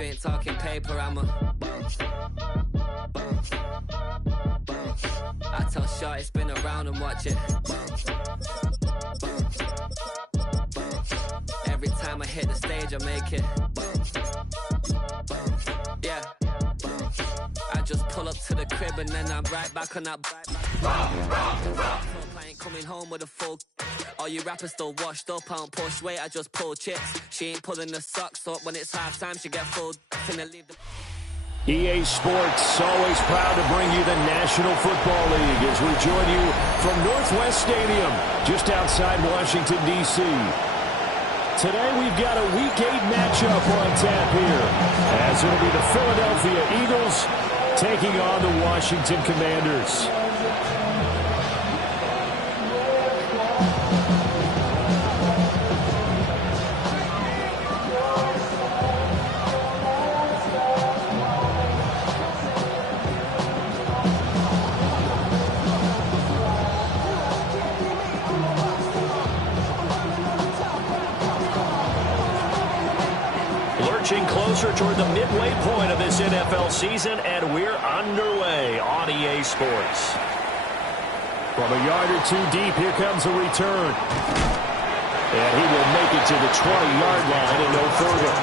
you ain't talking paper, I'm a bounce. I tell Shorty spin around and watch it bounce. Every time I hit the stage, I make it bounce. Yeah, I just pull up to the crib and then I'm right back on that. I ain't coming home with a full. All you rappers still washed up, I don't push weight, I just pull chips. She ain't pulling the socks up when it's halftime, she get full. Finna leave the. EA Sports, always proud to bring you the National Football League as we join you from Northwest Stadium, just outside Washington, D.C. Today we've got a Week 8 matchup on tap here, as it'll be the Philadelphia Eagles taking on the Washington Commanders. Closer toward the midway point of this NFL season, and we're underway on EA Sports. From a yard or two deep, here comes a return. And he will make it to the 20-yard line and no further.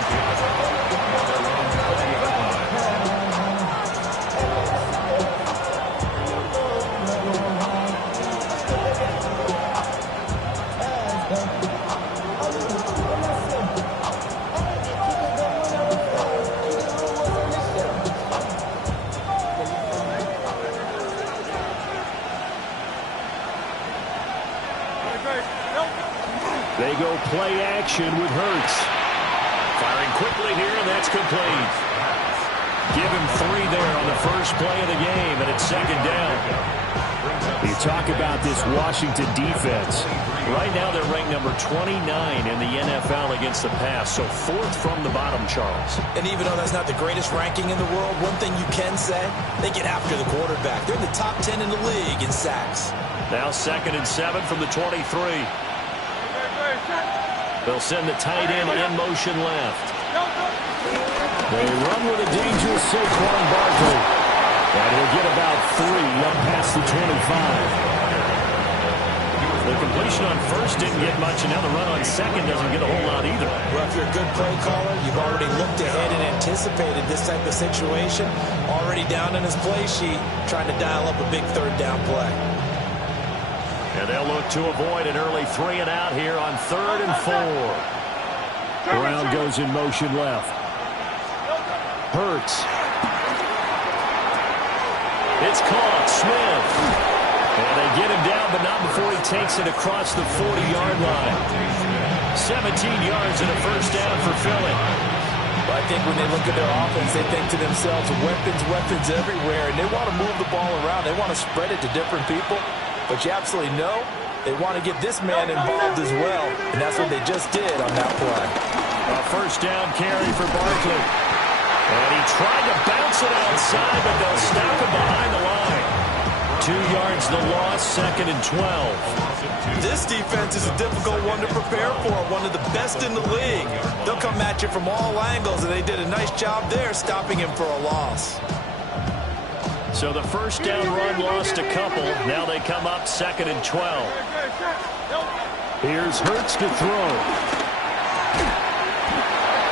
They go play action with Hurts. Firing quickly here, and that's complete. Give him 3 there on the first play of the game, and it's second down. You talk about this Washington defense. Right now they're ranked number 29 in the NFL against the pass, so 4th from the bottom, Charles. And even though that's not the greatest ranking in the world, one thing you can say, they get after the quarterback. They're in the top 10 in the league in sacks. Now 2nd and 7 from the 23. They'll send the tight end in motion left. They run with a dangerous Saquon Barkley. And he'll get about 3 up past the 25. The completion on first didn't get much, and now the run on second doesn't get a whole lot either. Well, if you're a good play caller, you've already looked ahead and anticipated this type of situation. Already down in his play sheet, trying to dial up a big 3rd down play. And they'll look to avoid an early 3 and out here on 3rd and 4. Brown goes in motion left. Hurts. It's caught. Smith. And they get him down, but not before he takes it across the 40-yard line. 17 yards and a first down for Philly. Well, I think when they look at their offense, they think to themselves, weapons everywhere, and they want to move the ball around. They want to spread it to different people. But you absolutely know they want to get this man involved as well, and that's what they just did on that play. A first down carry for Barkley. And he tried to bounce it outside, but they'll stop him behind the line. 2 yards the loss, 2nd and 12. This defense is a difficult one to prepare for, one of the best in the league. They'll come at you from all angles, and they did a nice job there stopping him for a loss. So the first down run lost a couple. Now they come up 2nd and 12. Here's Hurts to throw.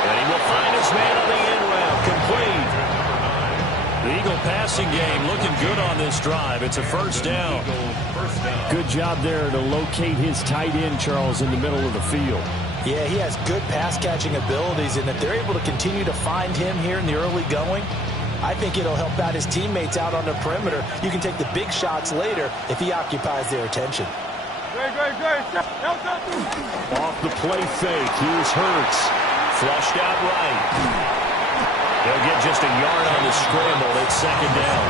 And he will find his man on the end route. Complete. The Eagle passing game looking good on this drive. It's a first down. Good job there to locate his tight end, Charles, in the middle of the field. Yeah, he has good pass-catching abilities, and if they're able to continue to find him here in the early going, I think it'll help out his teammates out on the perimeter. You can take the big shots later if he occupies their attention. Off the play fake, here's Hurts. Flushed out right. They'll get just a yard on the scramble. It's second down.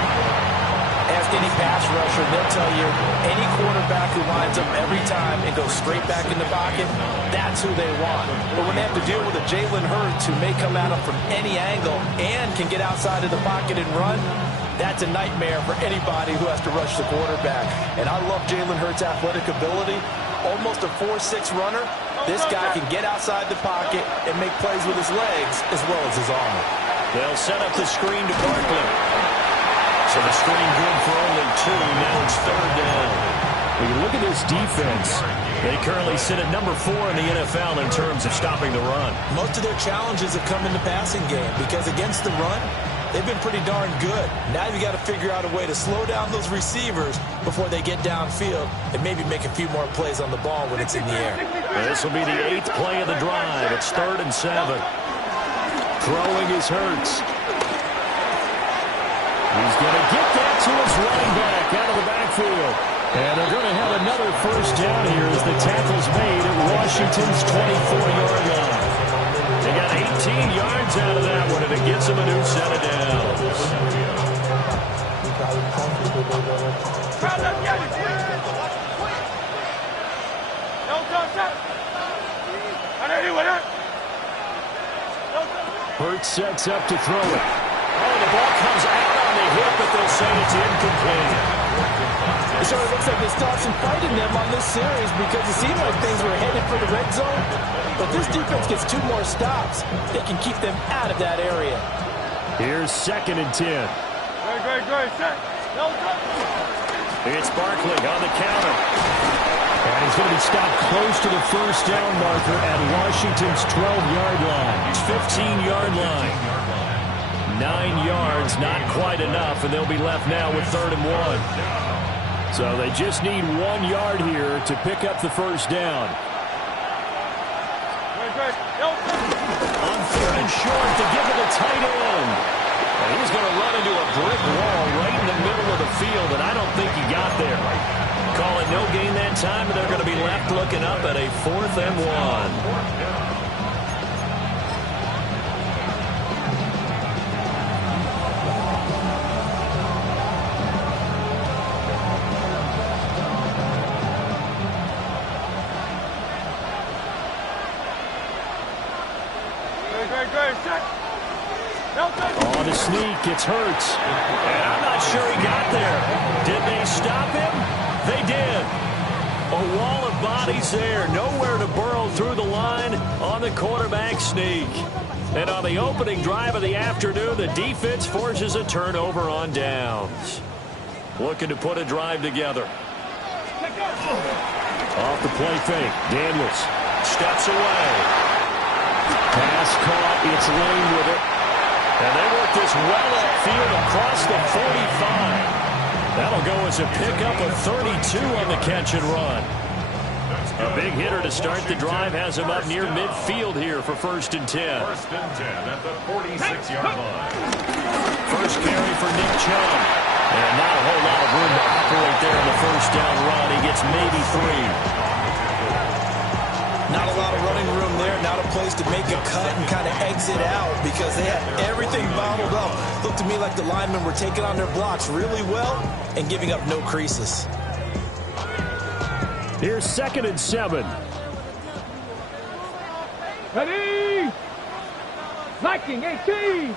Ask any pass rusher, they'll tell you any quarterback who lines up every time and goes straight back in the pocket, that's who they want. But when they have to deal with a Jalen Hurts who may come at them from any angle and can get outside of the pocket and run, that's a nightmare for anybody who has to rush the quarterback. And I love Jalen Hurts' athletic ability. Almost a 4.6 runner. This guy can get outside the pocket and make plays with his legs as well as his arm. They'll set up the screen to Barkley. So the screen good for only 2. Now it's 3rd down. When you look at this defense, they currently sit at number 4 in the NFL in terms of stopping the run. Most of their challenges have come in the passing game because against the run, they've been pretty darn good. Now you got to figure out a way to slow down those receivers before they get downfield and maybe make a few more plays on the ball when it's in the air. This will be the 8th play of the drive. It's 3rd and 7. throwing is Hurts. He's going to get that to his running back out of the backfield. And they're going to have another first down here as the tackle's made at Washington's 24-yard line. They got 18 yards out of that one, and it gets them a new set of downs. Hurts sets up to throw it. Oh, the ball comes out on the hip, but they'll say it's incomplete. It sort of looks like they stopped some fight in them on this series because it seemed like things were headed for the red zone. But this defense gets 2 more stops. They can keep them out of that area. Here's 2nd and 10. It's Barkley on the counter. And he's going to be stopped close to the first down marker at Washington's 12-yard line. It's 15-yard line. 9 yards, not quite enough, and they'll be left now with 3rd and 1. So they just need 1 yard here to pick up the first down. On 3rd and short to give it a tight end. And he's going to run into a brick wall right in the middle of the field, and I don't think he got there. Call it no gain that time, and they're going to be left looking up at a 4th and 1. On a sneak, it's Hurts. And I'm not sure he got there. Did they stop him? They did. A wall of bodies there. Nowhere to burrow through the line on the quarterback sneak. And on the opening drive of the afternoon, the defense forces a turnover on downs. Looking to put a drive together. Off the play fake, Daniels Steps away. pass caught. It's Lane with it. And they work this well upfield across the 45. That'll go as a pickup of 32 on the catch and run. A big hitter to start the drive has him up near midfield here for 1st and 10. 1st and 10 at the 46-yard line. First carry for Nick Chubb. And not a whole lot of room to operate there in the first down run. He gets maybe 3. Not a lot of running room there. Not a place to make a cut and kind of exit out because they had everything bottled up. Looked to me like the linemen were taking on their blocks really well and giving up no creases. Here's 2nd and 7. Ready? Viking 18.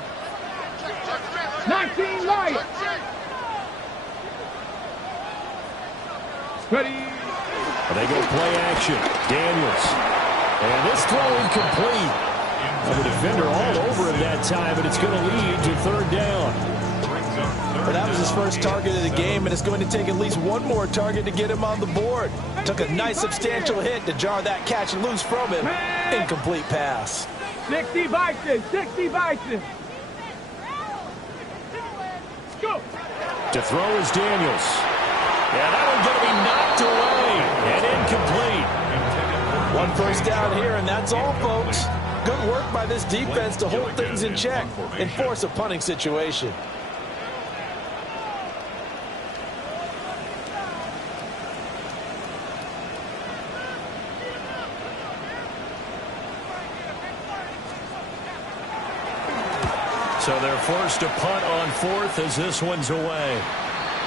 19 Lions. Ready? They go play action. Daniels. And this throw incomplete. The defender all over him that time, but it's going to lead to 3rd down. But that was his first target of the game, and it's going to take at least one more target to get him on the board. Took a nice substantial hit to jar that catch loose from him. Incomplete pass. 60 Vikings. 60 Vikings. Go. To throw is Daniels. Yeah, that one's going to be knocked away and incomplete. One first down here, and that's all, folks. Good work by this defense to hold things in check and force a punting situation. So they're forced to punt on 4th as this one's away.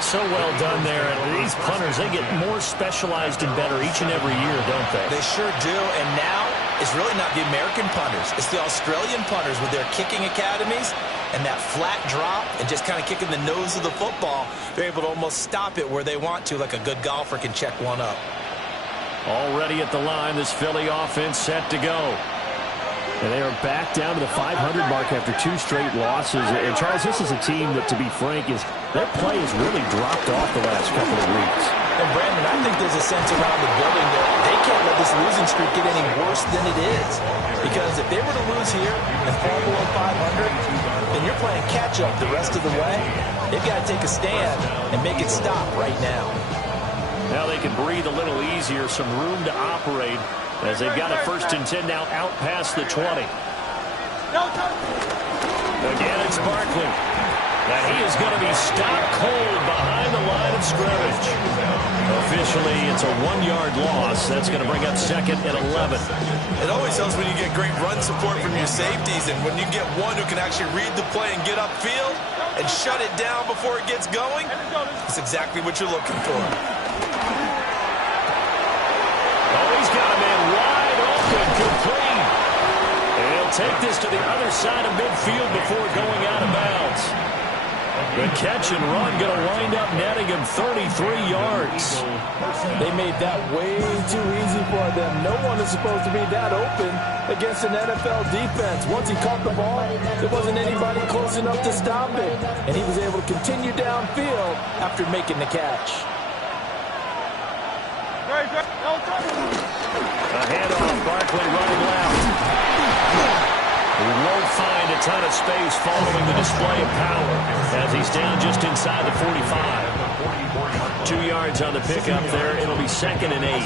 So well done there. And these punters, they get more specialized and better each and every year, don't they? They sure do. And now it's really not the American punters. It's the Australian punters with their kicking academies and that flat drop and just kind of kicking the nose of the football. They're able to almost stop it where they want to, like a good golfer can check one up. Already at the line, this Philly offense set to go. And they are back down to the 500 mark after 2 straight losses. And, Charles, this is a team that, to be frank, their play has really dropped off the last couple of weeks. And, Brandon, I think there's a sense around the building that they can't let this losing streak get any worse than it is. Because if they were to lose here and fall below 500, then you're playing catch-up the rest of the way. They've got to take a stand and make it stop right now. Now they can breathe a little easier, some room to operate as they've got a 1st and 10 now out past the 20. Again, it's Barkley. Now he is going to be stopped cold behind the line of scrimmage. Officially, it's a 1-yard loss. That's going to bring up 2nd and 11. It always helps when you get great run support from your safeties, and when you get one who can actually read the play and get upfield and shut it down before it gets going, that's exactly what you're looking for. Oh, he's got a man wide open, complete. And he'll take this to the other side of midfield before going out of bounds. The catch and run going to wind up netting him 33 yards. They made that way too easy for them. No one is supposed to be that open against an NFL defense. Once he caught the ball, there wasn't anybody close enough to stop it. And he was able to continue downfield after making the catch. A handoff, Barkley running left. He won't find a ton of space following the display of power as he's down just inside the 45. 2 yards on the pickup there. It'll be 2nd and 8.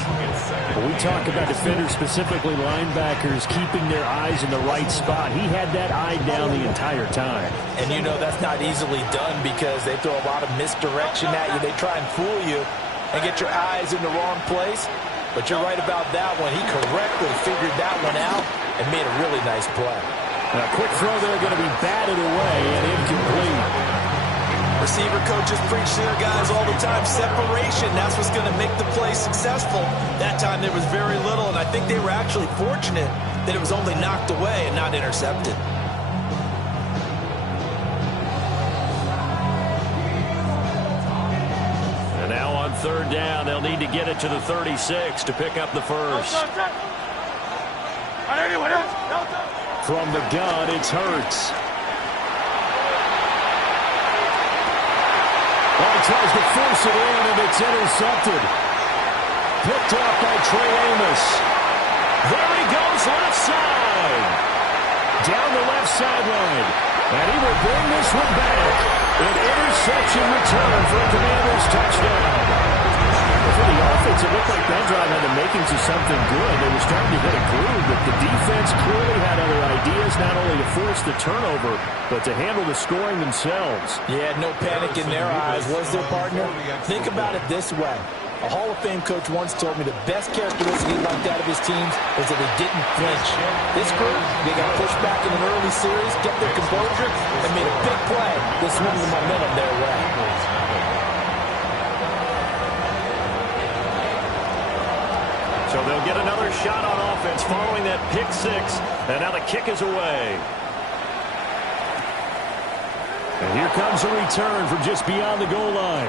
When we talk about defenders, specifically linebackers, keeping their eyes in the right spot, he had that eye down the entire time. And you know that's not easily done because they throw a lot of misdirection at you. They try and fool you and get your eyes in the wrong place. But you're right about that one. He correctly figured that one out and made a really nice play. A quick throw there going to be batted away and incomplete. Receiver coaches preach to their guys all the time. Separation, that's what's going to make the play successful. That time there was very little, and I think they were actually fortunate that it was only knocked away and not intercepted. And now on 3rd down, they'll need to get it to the 36 to pick up the first. From the gun, it's Hurts. Well, he tries to force it in, and it's intercepted. Picked off by Trey Amos. There he goes, left side. Down the left sideline. And he will bring this one back. An interception return for a Commanders touchdown. For the offense, it looked like that drive had the makings of something good. They were starting to hit a groove, but the defense clearly had other ideas, not only to force the turnover, but to handle the scoring themselves. Yeah, no panic in their eyes, was their partner? Think about it this way. A Hall of Fame coach once told me the best characteristic he liked out of his teams was that they didn't flinch. This group, they got pushed back in an early series, kept their composure, and made a big play to swing the momentum their way. So they'll get another shot on offense following that pick 6. And now the kick is away. And here comes a return from just beyond the goal line.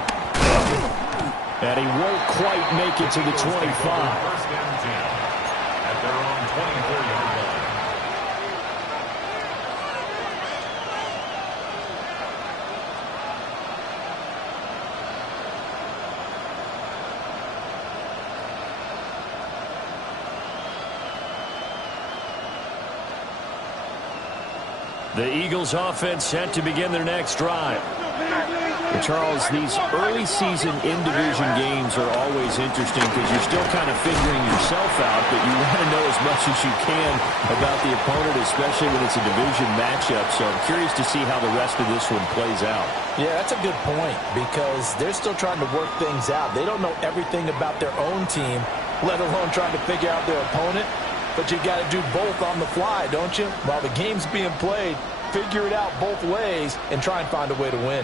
And he won't quite make it to the 25. 1st and 10 at their own 24-yard line. The Eagles offense set to begin their next drive. Well, Charles, these early season in-division games are always interesting because you're still kind of figuring yourself out, but you want to know as much as you can about the opponent, especially when it's a division matchup. So I'm curious to see how the rest of this one plays out. Yeah, that's a good point because they're still trying to work things out. They don't know everything about their own team, let alone trying to figure out their opponent. But you got to do both on the fly, don't you? While the game's being played, figure it out both ways and try and find a way to win.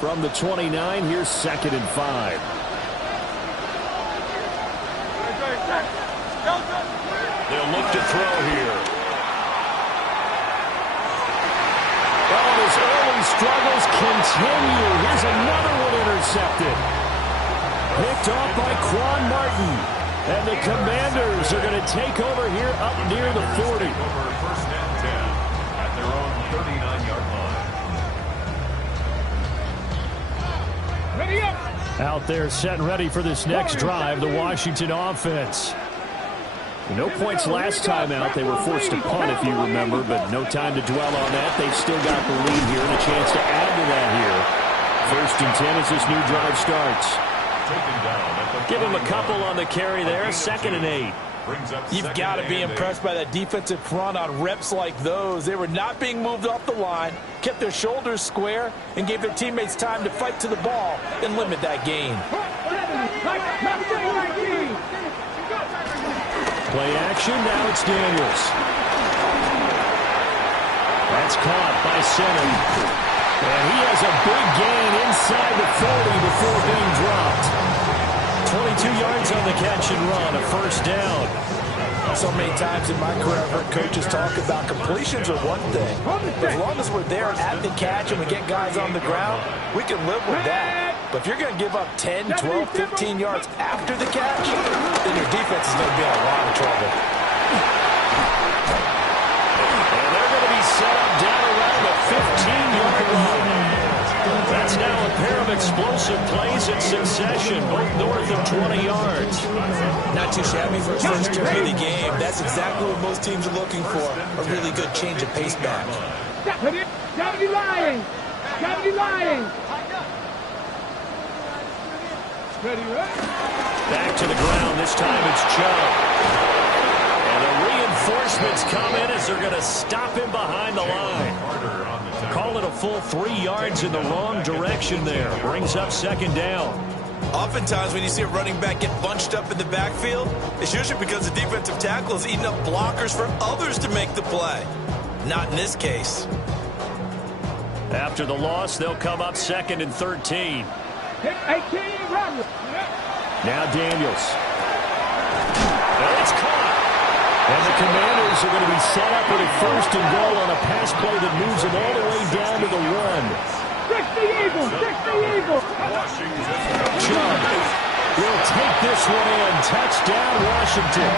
From the 29, here's 2nd and 5. They'll look to throw here. Well, his early struggles continue. Here's another one intercepted. Picked off by Quan Martin. And the Commanders are going to take over here up near the 40. Over first and 10 at their own 39-yard line. Ready up. Out there set and ready for this next drive, the Washington offense. No points last time out. They were forced to punt, if you remember, but no time to dwell on that. They've still got the lead here and a chance to add to that here. First and 10 as this new drive starts. Give him a couple on the carry there. 2nd and 8. You've got to be impressed by that defensive front on reps like those. They were not being moved off the line, kept their shoulders square, and gave their teammates time to fight to the ball and limit that gain. Play action, now it's Daniels. That's caught by center. And he has a big gain inside the 40 before being dropped. 22 yards on the catch and run, a first down. So many times in my career, I've heard coaches talk about completions are one thing. But as long as we're there at the catch and we get guys on the ground, we can live with that. But if you're going to give up 10, 12, 15 yards after the catch, then your defense is going to be in a lot of trouble. And they're going to be set up down around the 15-yard line. That's now a pair of explosive plays in succession, both north of 20 yards. Not too shabby for his first carry of the game. That's exactly what most teams are looking for, a really good change of pace back. Gravity lying. Gravity lying. Ready, right? Back to the ground. This time it's Chubb. And the reinforcements come in as they're going to stop him behind the line. Call it a full 3 yards in the wrong direction there. Brings up 2nd down. Oftentimes when you see a running back get bunched up in the backfield, it's usually because the defensive tackle is eating up blockers for others to make the play. Not in this case. After the loss, they'll come up 2nd and 13. Now Daniels. And it's caught. And the Commanders are going to be set up with a 1st and goal on a pass play that moves them all the way down to the 1. 60 Eagles! 60 Eagles! Chubb will take this one in. Touchdown, Washington.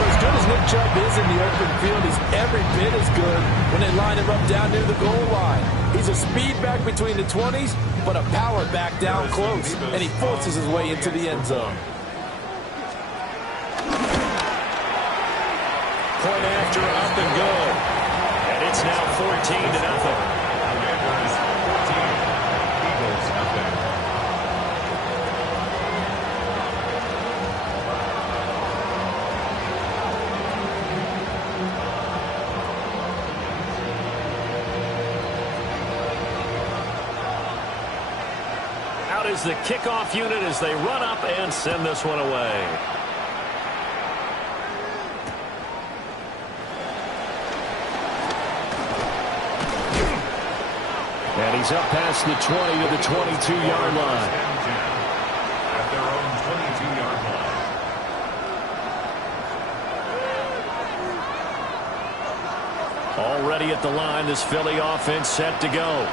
For as good as Nick Chubb is in the open field, he's every bit as good when they line him up down near the goal line. He's a speed back between the 20s, but a power back down close, and he forces his way into the end zone. Point after, up and go. And it's now 14-0. Out is the kickoff unit as they run up and send this one away. And he's up past the 20 to the 22-yard line. At their own 22-yard line. Already at the line, this Philly offense set to go.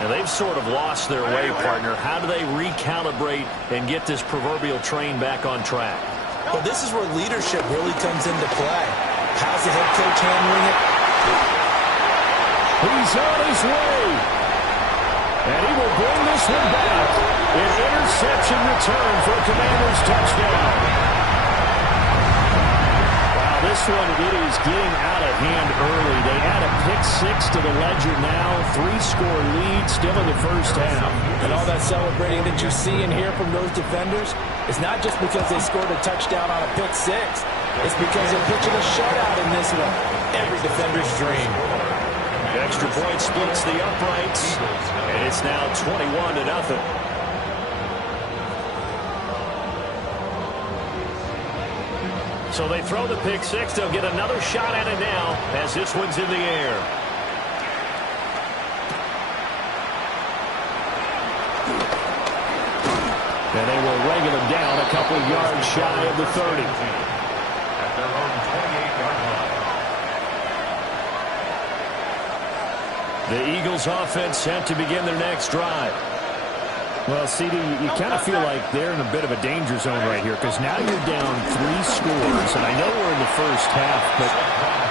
And they've sort of lost their way, partner. How do they recalibrate and get this proverbial train back on track? Well, this is where leadership really comes into play. How's the head coach handling it? He's on his way. And he will bring this one back. An interception return for a Commanders touchdown. Wow, this one, it is getting out of hand early. They add a pick-6 to the ledger now. 3-score lead still in the first half. And all that celebrating that you see and hear from those defenders is not just because they scored a touchdown on a pick-6. It's because they're pitching a shutout in this one. Every defender's dream. Extra point splits the uprights, and it's now 21-0. So they throw the pick-6. They'll get another shot at it now as this one's in the air. And they will wrangle him down a couple yards shy of the 30. At their own 28-yard line. The Eagles offense set to begin their next drive. Well, CD, you kind of feel like they're in a bit of a danger zone right here because now you're down 3 scores, and I know we're in the first half, but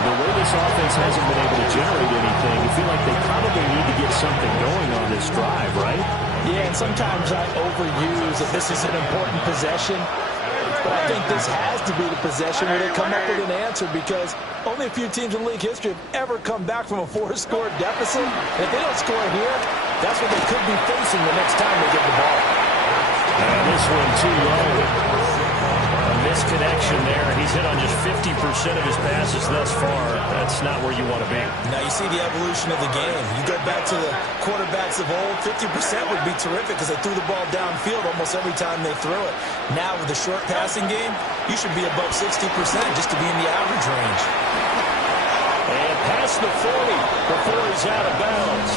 the way this offense hasn't been able to generate anything, you feel like they probably need to get something going on this drive, right? Yeah, and sometimes I overuse that this is an important possession, but I think this has to be the possession where they come up with an answer because only a few teams in league history have ever come back from a 4-score deficit. And if they don't score here, that's what they could be facing the next time they get the ball. And this one too low. A misconnection there, and he's hit on just 50% of his passes thus far. That's not where you want to be. Now you see the evolution of the game. You go back to the quarterbacks of old, 50% would be terrific because they threw the ball downfield almost every time they threw it. Now with the short passing game, you should be above 60% just to be in the average range. And past the 40 before he's out of bounds.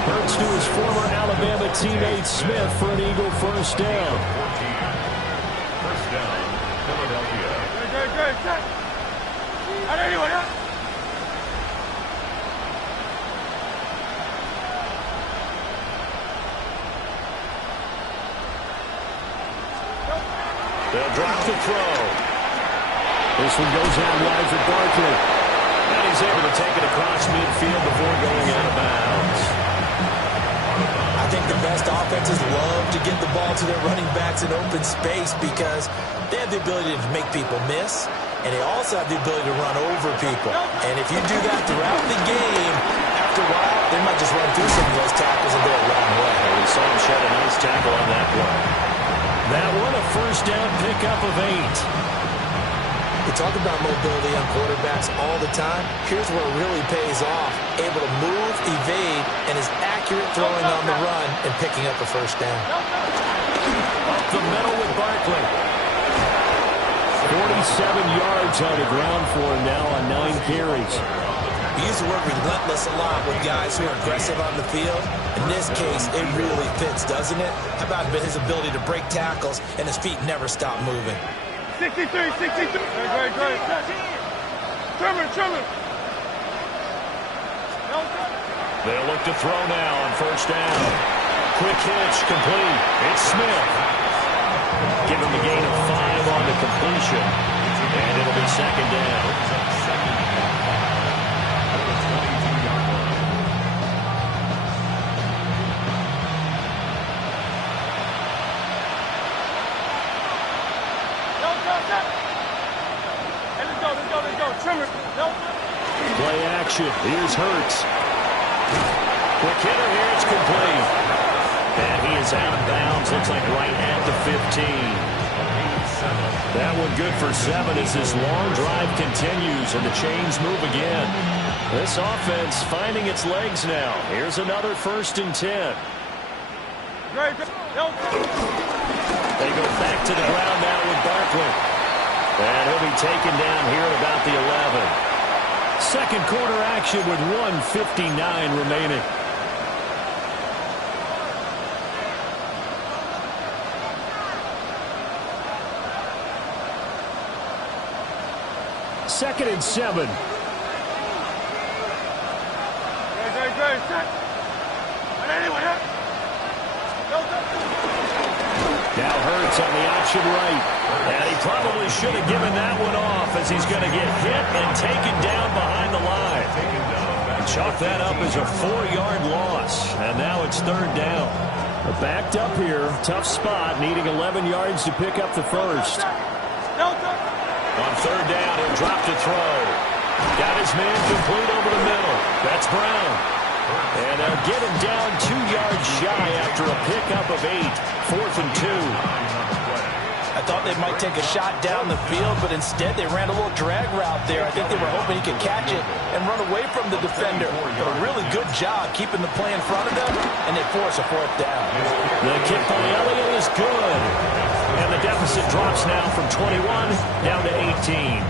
Hurts to his former Alabama teammate Smith for an Eagle first down. First down, Philadelphia. They'll drop the throw. This one goes out wide for Barkley. And he's able to take it across midfield before going out of bounds. I think the best offenses love to get the ball to their running backs in open space because they have the ability to make people miss, and they also have the ability to run over people. And if you do that throughout the game, after a while, they might just run through some of those tackles and go a long way. We saw him shed a nice tackle on that one. That one a first down pickup of 8. We talk about mobility on quarterbacks all the time. Here's where it really pays off. Able to move, evade, and is accurate throwing on the run and picking up a first down. Up the middle with Barkley. 47 yards on the ground for him now on 9 carries. We use the word relentless a lot with guys who are aggressive on the field. In this case, it really fits, doesn't it? How about his ability to break tackles and his feet never stop moving? 63. Great. Trimmer. They'll look to throw now on first down. Quick hitch, complete. It's Smith. Give him a gain of 5 on the completion. And it'll be second down. Play action. Here's Hurts. Quick hitter here. It's complete. And he is out of bounds. Looks like right at the 15. That one good for 7 as this long drive continues and the chains move again. This offense finding its legs now. Here's another 1st and 10. They go back to the ground now with Barkley. And he'll be taken down here at about the 11. Second quarter action with 1:59 remaining. Second and 7. Now Hurts on the option right. And he probably should have given that one off as he's going to get hit and taken down behind the line. Chalk that up as a 4-yard loss. And now it's 3rd down. Backed up here. Tough spot. Needing 11 yards to pick up the first. On 3rd down, he'll drop to throw. Got his man complete over the middle. That's Brown. And they'll get him down 2 yards shy after a pickup of 8. 4th and 2. I thought they might take a shot down the field, but instead they ran a little drag route there. I think they were hoping he could catch it and run away from the defender. But a really good job keeping the play in front of them, and they force a 4th down. The kick by Elliott is good. And the deficit drops now from 21 down to 18.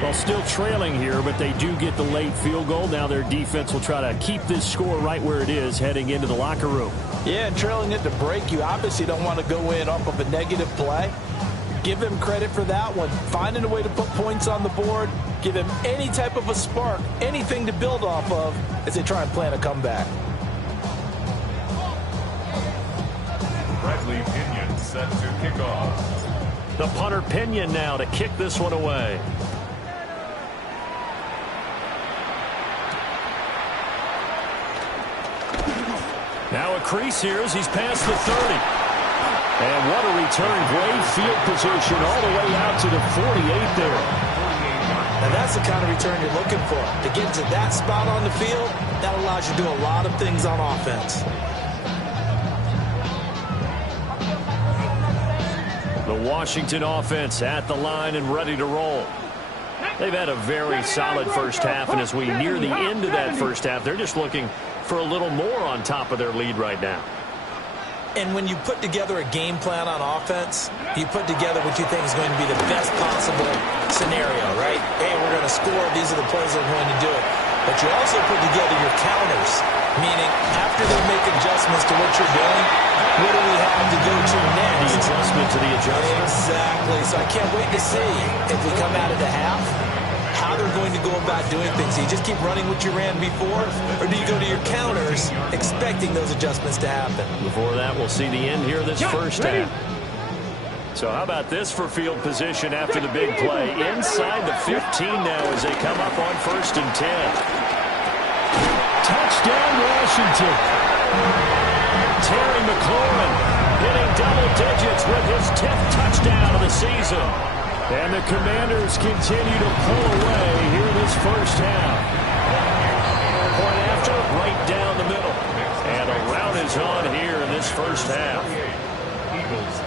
Well, still trailing here, but they do get the late field goal. Now their defense will try to keep this score right where it is heading into the locker room. Yeah, and trailing it to break, you obviously don't want to go in off of a negative play. Give him credit for that one. Finding a way to put points on the board, give him any type of a spark, anything to build off of as they try and plan a comeback. Bradley Pinion set to kick off. The punter Pinion now to kick this one away. Now a crease here as he's past the 30. And what a return. Great field position all the way out to the 48 there. And that's the kind of return you're looking for. To get to that spot on the field, that allows you to do a lot of things on offense. The Washington offense at the line and ready to roll. They've had a very solid first half, and as we near the end of that first half, they're just looking for a little more on top of their lead right now. And when you put together a game plan on offense, you put together what you think is going to be the best possible scenario, right? Hey, we're going to score. These are the plays that are going to do it. But you also put together your counters, meaning after they make adjustments to what you're doing, what do we have to go to next? The adjustment to the adjustment. Exactly. So I can't wait to see if we come out of the half, how they're going to go about doing things. Do you just keep running what you ran before, or do you go to your counters expecting those adjustments to happen? Before that, we'll see the end here this first half. So how about this for field position after the big play? Inside the 15 now as they come up on 1st and 10. Touchdown, Washington. Terry McLaurin hitting double digits with his 10th touchdown of the season. And the Commanders continue to pull away here this first half. Point after, right down the middle. And a rout is on here in this first half. Eagles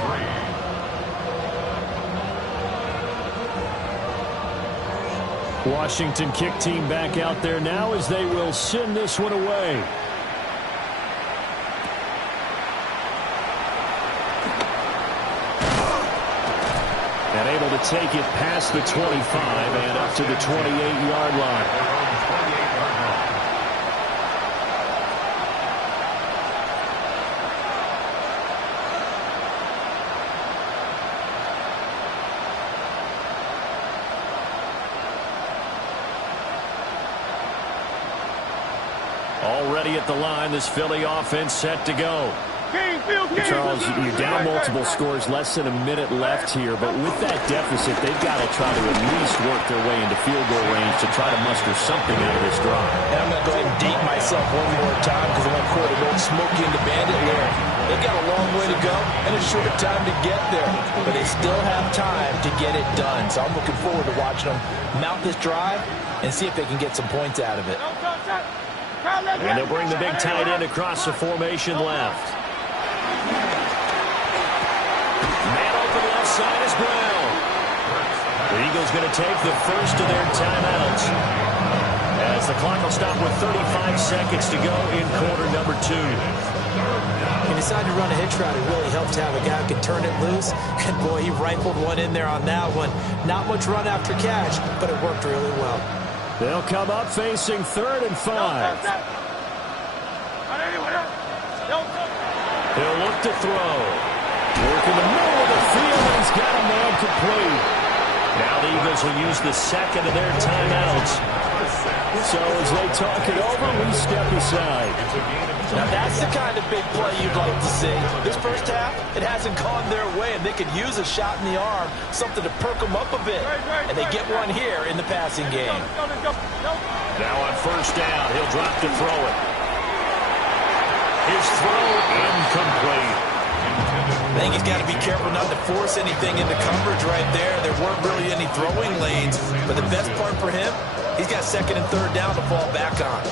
3. Washington kick team back out there now as they will send this one away. And able to take it past the 25 and up to the 28-yard line. Already at the line, this Philly offense set to go. Charles, you're down multiple scores, less than a minute left here, but with that deficit, they've got to try to at least work their way into field goal range to try to muster something out of this drive. And I'm going to go ahead and date myself one more time because I want to quote old Smokey and the Bandit lyric. They've got a long way to go and a short time to get there, but they still have time to get it done. So I'm looking forward to watching them mount this drive and see if they can get some points out of it. And they'll bring the big tight end across the formation left. Man open left side is Brown. The Eagles going to take the first of their timeouts as the clock will stop with 35 seconds to go in quarter number 2. He decided to run a hitch route. It really helped to have a guy who can turn it loose. And, boy, he rifled one in there on that one. Not much run after catch, but it worked really well. They'll come up facing 3rd and 5. He'll look to throw. Work in the middle of the field, and he's got a man complete. Now the Eagles will use the second of their timeouts. So as they talk it over, we step aside. Now that's the kind of big play you'd like to see. This first half, it hasn't gone their way, and they could use a shot in the arm, something to perk them up a bit. And they get one here in the passing game. Now on 1st down, he'll drop to throw it. His throw incomplete. I think he's got to be careful not to force anything into coverage right there. There weren't really any throwing lanes, but the best part for him, he's got 2nd and 3rd down to fall back on.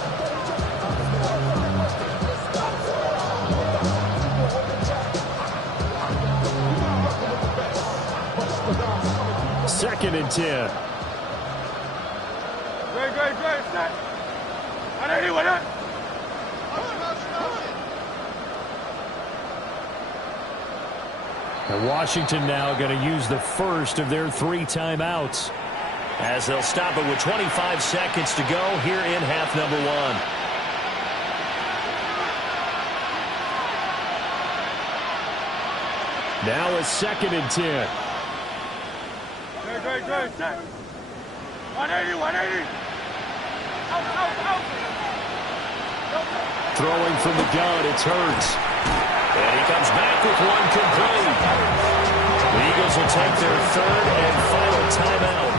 Second and 10. Great. And Washington now going to use the first of their 3 timeouts. As they'll stop it with 25 seconds to go here in half number 1. Now a 2nd and 10. Great. 180, 180. Out. Throwing from the gun, it's Hurts. And he comes back with one complete. The Eagles will take their third and final timeout.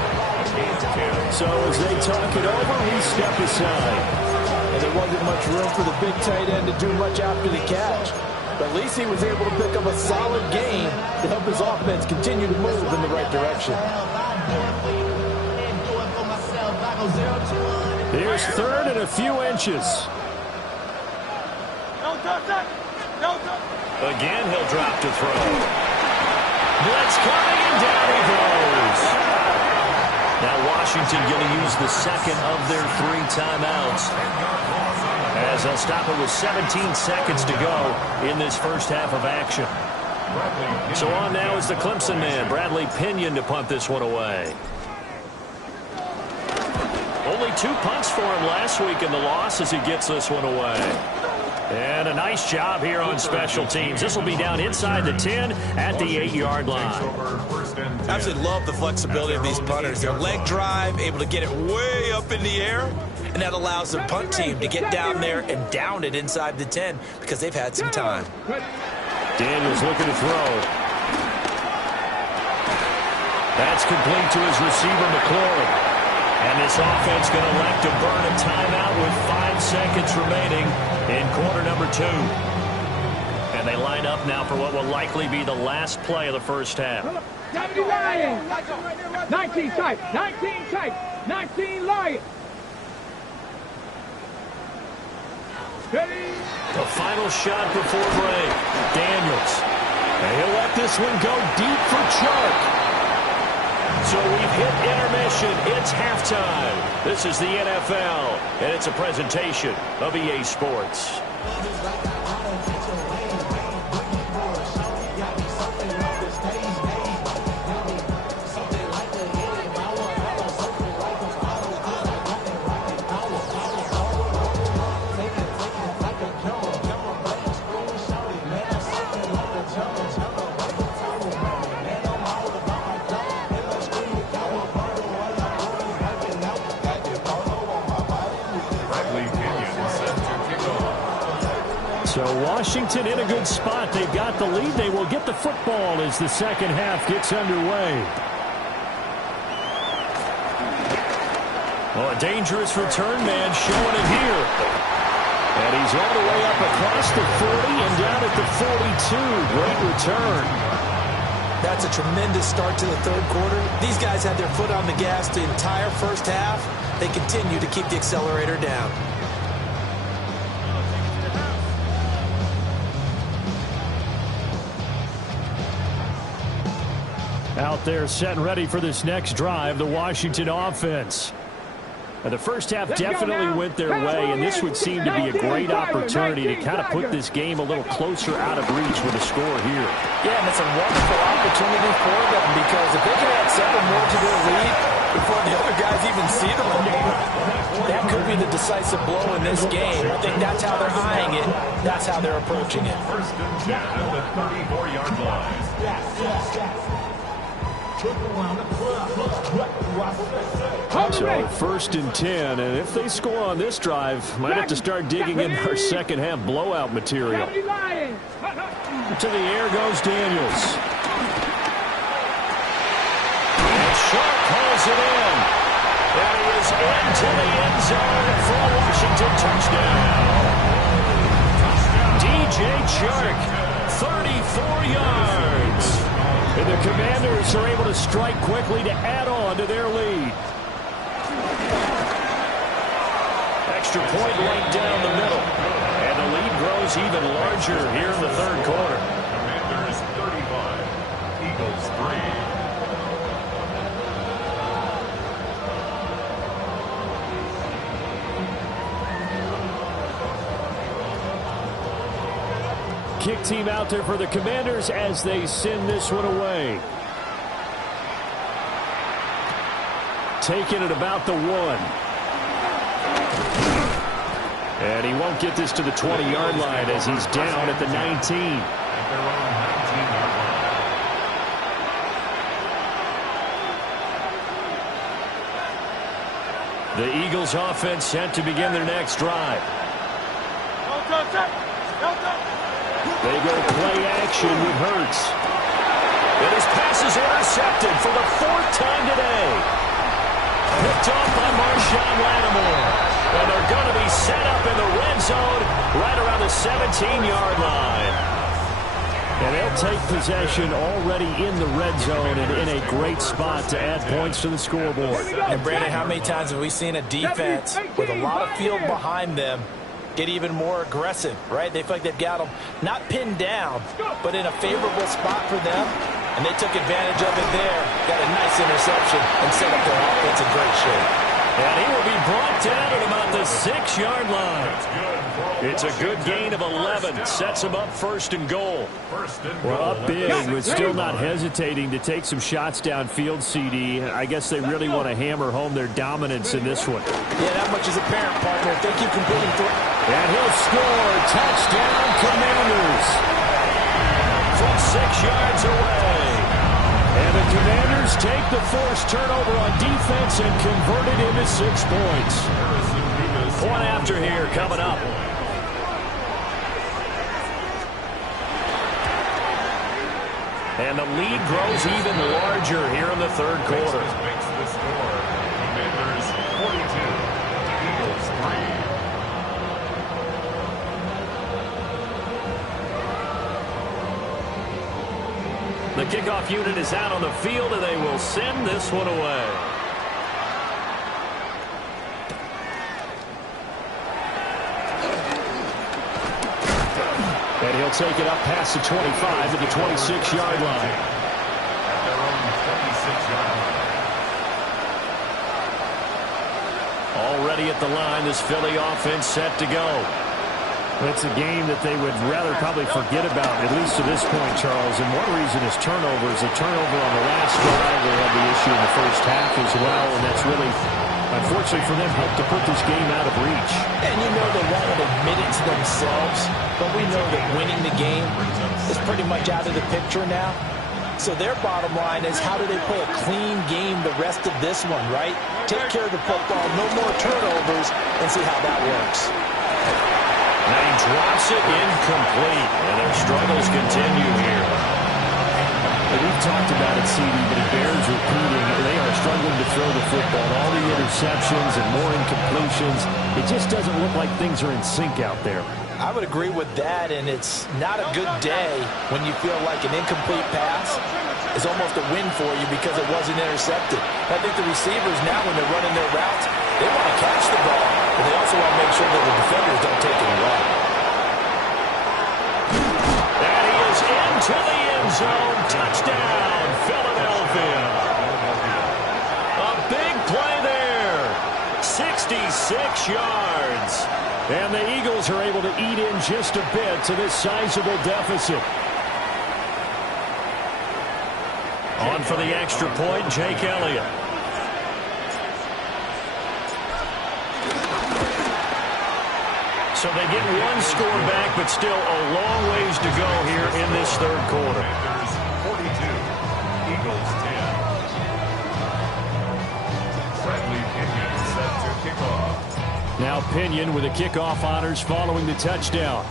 So as they talk it over, we step aside. And there wasn't much room for the big tight end to do much after the catch. But at least he was able to pick up a solid gain to help his offense continue to move in the right direction. Here's third and a few inches. Again, he'll drop to throw. Blitz coming, and down he goes. Now Washington going to use the second of their 3 timeouts, as they'll stop it with 17 seconds to go in this first half of action. So on now is the Clemson man, Bradley Pinion, to punt this one away. Only 2 punts for him last week in the loss as he gets this one away. And a nice job here on special teams. This will be down inside the 10 at the 8-yard line. I absolutely love the flexibility of these punters. Their leg drive, able to get it way up in the air, and that allows their punt team to get down there and down it inside the 10 because they've had some time. Daniels looking to throw. That's complete to his receiver, McLaurin. And this offense going to elect to burn a timeout with 5 seconds remaining in quarter number 2. And they line up now for what will likely be the last play of the first half. 19 tight, 19 Lions. The final shot before break. Daniels. And he'll let this one go deep for Chark. So we've hit intermission. It's halftime. This is the NFL, and it's a presentation of EA Sports. So Washington in a good spot. They've got the lead. They will get the football as the second half gets underway. Oh, a dangerous return man showing it here. And he's all the way up across the 40 and down at the 42. Great return. That's a tremendous start to the third quarter. These guys had their foot on the gas the entire first half. They continue to keep the accelerator down. Out there set and ready for this next drive, the Washington offense. And the first half definitely went their way, and this would seem to be a great opportunity to kind of put this game a little closer out of reach with a score here. Yeah, and it's a wonderful opportunity for them because if they can add 7 more to their lead before the other guys even see them, that could be the decisive blow in this game. I think that's how they're eyeing it. That's how they're approaching it. First and 10 at the 34-yard line. So first and 10, and if they score on this drive, might have to start digging in our second half blowout material. To the air goes Daniels. And Sharp pulls it in. And he is into the end zone for a Washington touchdown. DJ Chark, 34 yards. And the Commanders are able to strike quickly to add on to their lead. Extra point right down the middle. And the lead grows even larger here in the third quarter. Commanders 35, Eagles 3. Kick team out there for the Commanders as they send this one away. Taking it about the 1. And he won't get this to the 20-yard line as he's down at the 19. At their own 19-yard The Eagles offense set to begin their next drive. They go play action with Hurts. And his pass is intercepted for the 4th time today. Picked off by Marshawn Lattimore. And they're going to be set up in the red zone right around the 17-yard line. And they'll take possession already in the red zone and in a great spot to add points to the scoreboard. And, Brandon, how many times have we seen a defense with a lot of field behind them get even more aggressive, right? They feel like they've got them not pinned down, but in a favorable spot for them. And they took advantage of it there. Got a nice interception and set up their offense in great shape. And he will be brought down at about the 6-yard line. It's a good gain of 11. Sets him up 1st and goal. Well, up big, but still not hesitating to take some shots downfield, CD. I guess they really want to hammer home their dominance in this one. Yeah, that much is apparent, partner. If they keep completing through. And he'll score. Touchdown, Commanders. From 6 yards away. And the Commanders take the forced turnover on defense and convert it into 6 points. Point after here coming up. And the lead grows even larger here in the 3rd quarter. Makes the score. Commanders 42, Eagles 3. The kickoff unit is out on the field, and they will send this one away. And he'll take it up past the 25 to the 26-yard line. At their own 26-yard line. Already at the line, this Philly offense set to go. It's a game that they would rather probably forget about, at least to this point, Charles. And one reason is turnovers. A turnover on the last drive, they had the issue in the first half as well, and that's really, unfortunately for them, helped to put this game out of reach. And you know they won't admit it to themselves, but we know that winning the game is pretty much out of the picture now. So their bottom line is, how do they play a clean game the rest of this one, right? Take care of the football, no more turnovers, and see how that works. Now he drops it incomplete, and their struggles continue here. We've talked about it, CD, but it bears repeating. They are struggling to throw the football. All the interceptions and more incompletions. It just doesn't look like things are in sync out there. I would agree with that, and it's not a good day when you feel like an incomplete pass is almost a win for you because it wasn't intercepted. I think the receivers now, when they're running their routes, they want to catch the ball, but they also want to make sure that the defenders don't take it away. And he is into the end zone. Touchdown, Philadelphia. A big play there. 66 yards. And the Eagles are able to eat in just a bit to this sizable deficit. On for the extra point, Jake Elliott. So they get one score back, but still a long ways to go here in this 3rd quarter. Commanders 42, Eagles 10. Bradley Pinion set to kick off. Now Pinion with the kickoff honors following the touchdown.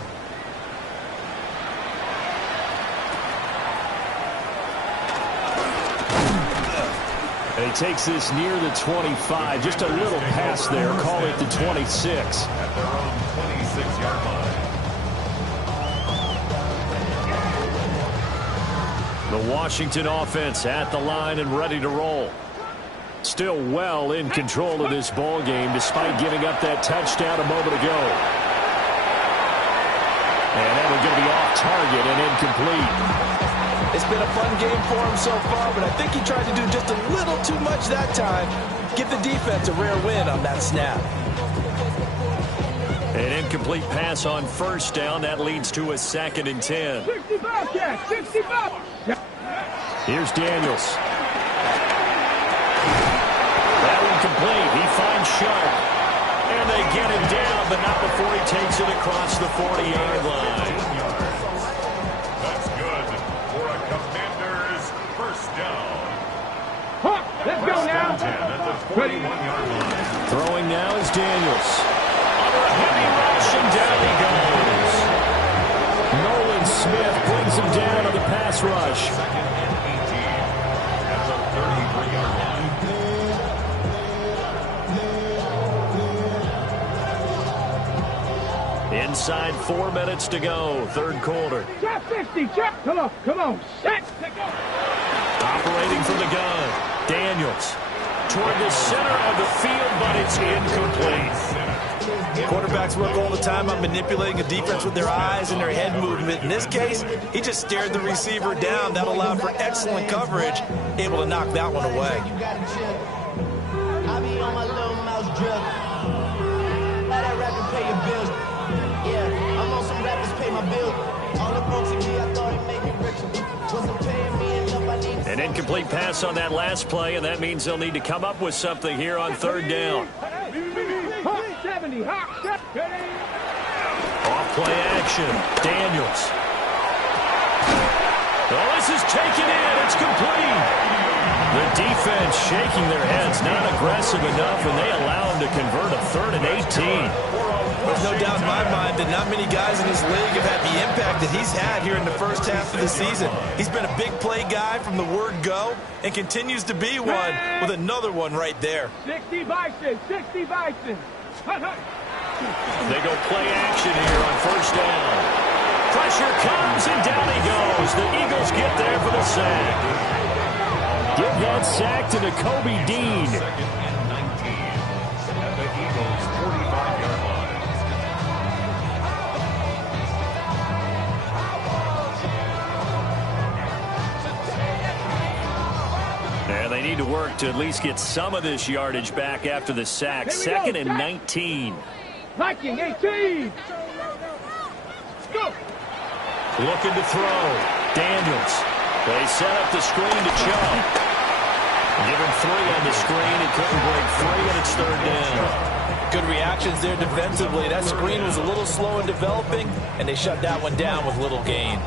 And he takes this near the 25. Just a little pass there. Call it the 26. At their own 26-yard line. The Washington offense at the line and ready to roll. Still well in control of this ball game despite giving up that touchdown a moment ago. And that one's going to be off target and incomplete. It's been a fun game for him so far, but I think he tried to do just a little too much that time. Give the defense a rare win on that snap. An incomplete pass on 1st down. That leads to a 2nd and 10. 65, Jack, 65. Here's Daniels. That one complete. He finds Sharp. And they get him down, but not before he takes it across the 40-yard line. That's good for a Commanders 1st down. Let's go now. at the 41-yard line. Throwing now is Daniels. Under a heavy rush, and down he goes. Nolan Smith brings him down on the pass rush. Second and 18 at the 33-yard line. Inside 4 minutes to go, third quarter. Check 50, check. Come on. Set, to go. Operating from the gun, Daniels. Toward the center of the field, but it's incomplete. Quarterbacks work all the time on manipulating a defense with their eyes and their head movement. In this case, he just stared the receiver down. That allowed for excellent coverage, able to knock that one away. I be on my little mouse drug. Let that rapper pay your bills. Yeah, I'm on some rappers pay my bill. All the folks in me, I thought it made me richer. Wasn't paying me enough, I need An incomplete pass on that last play, and that means they'll need to come up with something here on third down. Hot 70, hot 70. Off play action, Daniels. Oh, this is taken in. It's complete. The defense shaking their heads, not aggressive enough, and they allow him to convert a 3rd and 18. There's no doubt in my mind that not many guys in this league have had the impact that he's had here in the first half of the season. He's been a big play guy from the word go and continues to be one with another one right there. 60 Bison, 60 Bison. They go play action here on first down. Pressure comes, and down he goes. The Eagles get there for the sack. Give that sack to Nakobe Dean. Second and 19 at the Eagles' 45-yard line. And they need to work to at least get some of this yardage back after the sack. 2nd and 19. Viking 18. Go. Looking to throw. Daniels. They set up the screen to Chubb. Give him 3 on the screen. He couldn't break 3, and it's third down. Good reactions there defensively. That screen was a little slow in developing, and they shut that one down with little gain.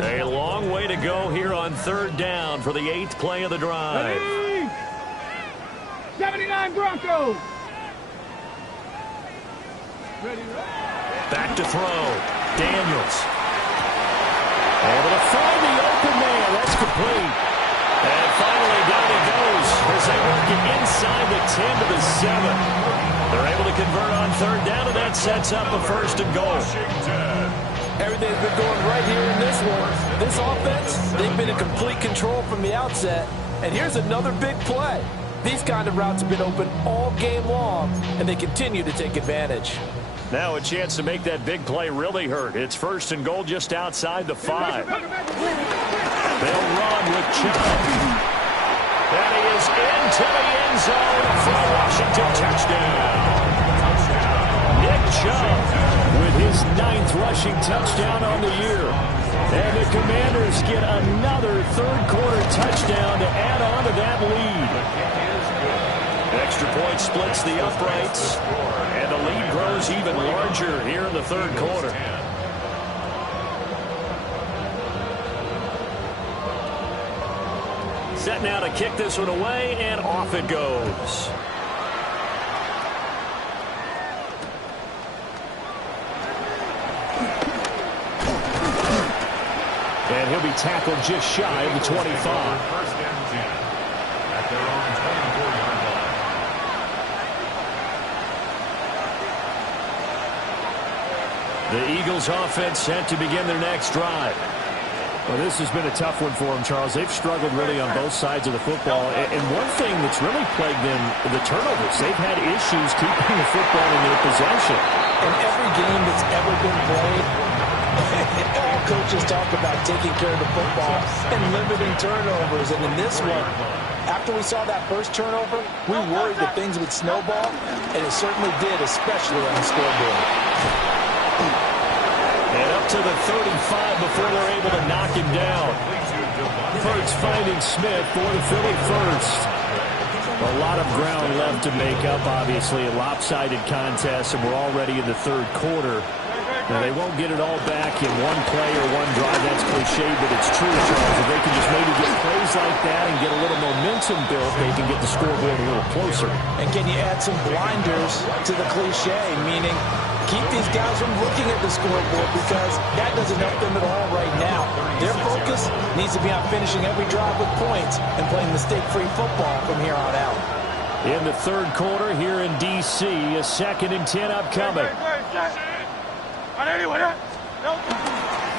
A long way to go here on third down for the 8th play of the drive. 79 Broncos. Back to throw. Daniels. Able to find the open man. That's complete. And finally down he goes as they work it inside the 10 to the 7. They're able to convert on third down, and that sets up a 1st and goal. Everything's been going right here in this one. This offense, they've been in complete control from the outset. And here's another big play. These kind of routes have been open all game long, and they continue to take advantage. Now a chance to make that big play really hurt. It's 1st and goal just outside the 5. They'll run with Chubb. And he is into the end zone for a Washington touchdown. Nick Chubb with his 9th rushing touchdown on the year. And the Commanders get another third-quarter touchdown to add on to that lead. Extra point splits the uprights, and the lead grows even larger here in the third quarter. Set now to kick this one away, and off it goes. And he'll be tackled just shy of the 25. First and 10 at their own 24-yard line. The Eagles offense set to begin their next drive. Well, this has been a tough one for them, Charles. They've struggled really on both sides of the football. And one thing that's really plagued them, the turnovers. They've had issues keeping the football in their possession. In every game that's ever been played, all coaches talk about taking care of the football and limiting turnovers. And in this one, after we saw that first turnover, we worried that things would snowball, and it certainly did, especially on the scoreboard. And up to the 35 before they're able to knock him down. Hurts finding Smith for the Philly first. A lot of ground left to make up, obviously. A lopsided contest, and we're already in the third quarter. Now, they won't get it all back in one play or one drive. That's cliche, but it's true, Charles. If they can just maybe get plays like that and get a little momentum built, they can get the scoreboard a little closer. And can you add some blinders to the cliche, meaning keep these guys from looking at the scoreboard, because that doesn't help them at all right now. Their focus needs to be on finishing every drive with points and playing mistake-free football from here on out. In the third quarter here in D.C., a 2nd and 10 upcoming.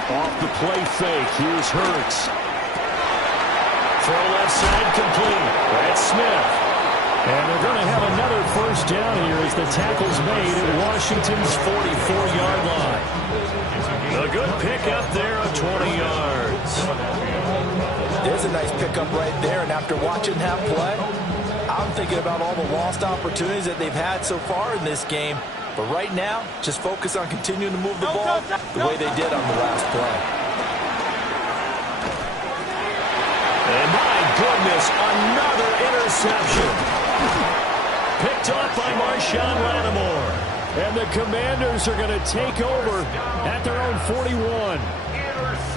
Off the play fake, here's Hurts. Throw left side complete. That's Smith. And they're going to have another first down here as the tackle's made at Washington's 44-yard line. A good pickup there of 20 yards. There's a nice pickup right there, and after watching that play, I'm thinking about all the lost opportunities that they've had so far in this game. But right now, just focus on continuing to move the ball the way they did on the last play. And my goodness, another interception. Picked off by Marshawn Lattimore. And the Commanders are going to take over at their own 41.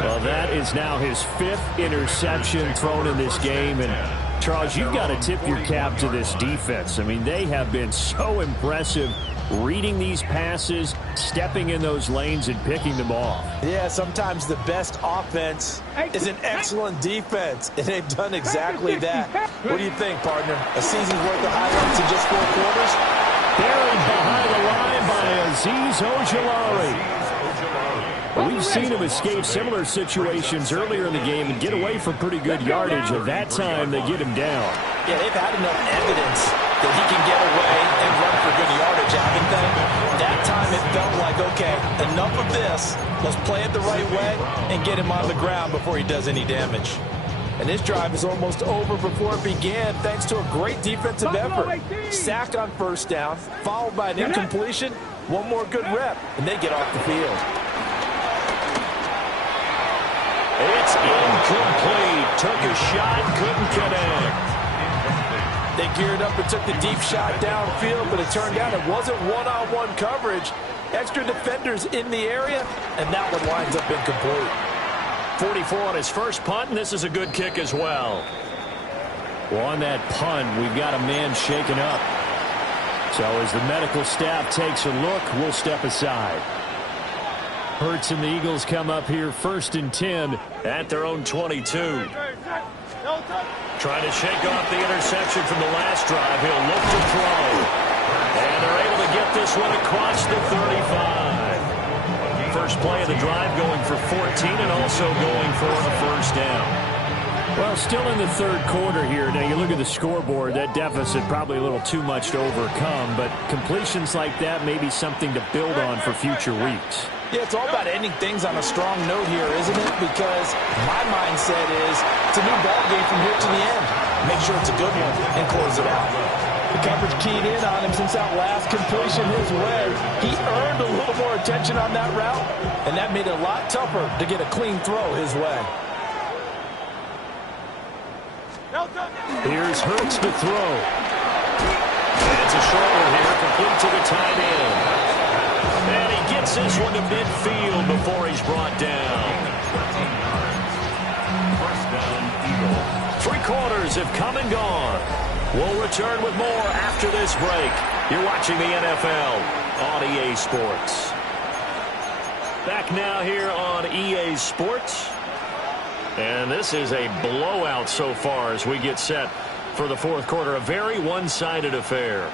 Well, that is now his 5th interception thrown in this game. And, Charles, you've got to tip your cap to this defense. I mean, they have been so impressive reading these passes, stepping in those lanes, and picking them off. Yeah, sometimes the best offense is an excellent defense, and they've done exactly that. What do you think, partner? A season's worth of highlights in just 4 quarters? Buried behind the line by Azeez Ojulari. We've seen him escape similar situations earlier in the game and get away from pretty good yardage. At that time, they get him down. Yeah, they've had enough evidence that he can get away and run for good yardage, haven't they? That time it felt like, okay, enough of this. Let's play it the right way and get him on the ground before he does any damage. And this drive is almost over before it began, thanks to a great defensive effort. Sack on first down, followed by an incompletion. One more good rep, and they get off the field. It's incomplete. Took a shot, couldn't connect. They geared up and took the deep shot downfield, but it turned out it wasn't one-on-one coverage. Extra defenders in the area, and that one winds up incomplete. 44 on his first punt, and this is a good kick as well. Well, on that punt, we've got a man shaken up. So as the medical staff takes a look, we'll step aside. Hurts and the Eagles come up here 1st and 10 at their own 22. Trying to shake off the interception from the last drive. He'll look to throw. And they're able to get this one across the 35. First play of the drive going for 14 and also going for a first down. Well, still in the third quarter here. Now, you look at the scoreboard, that deficit probably a little too much to overcome, but completions like that may be something to build on for future weeks. Yeah, it's all about ending things on a strong note here, isn't it? Because my mindset is it's a new ball game from here to the end. Make sure it's a good one and close it out. The coverage keyed in on him since that last completion his way. He earned a little more attention on that route, and that made it a lot tougher to get a clean throw his way. Here's Hurts to throw. It's a short one here, complete to the tight end. And he gets this one to midfield before he's brought down. 3 quarters have come and gone. We'll return with more after this break. You're watching the NFL on EA Sports. Back now here on EA Sports. And this is a blowout so far as we get set for the fourth quarter. A very one-sided affair.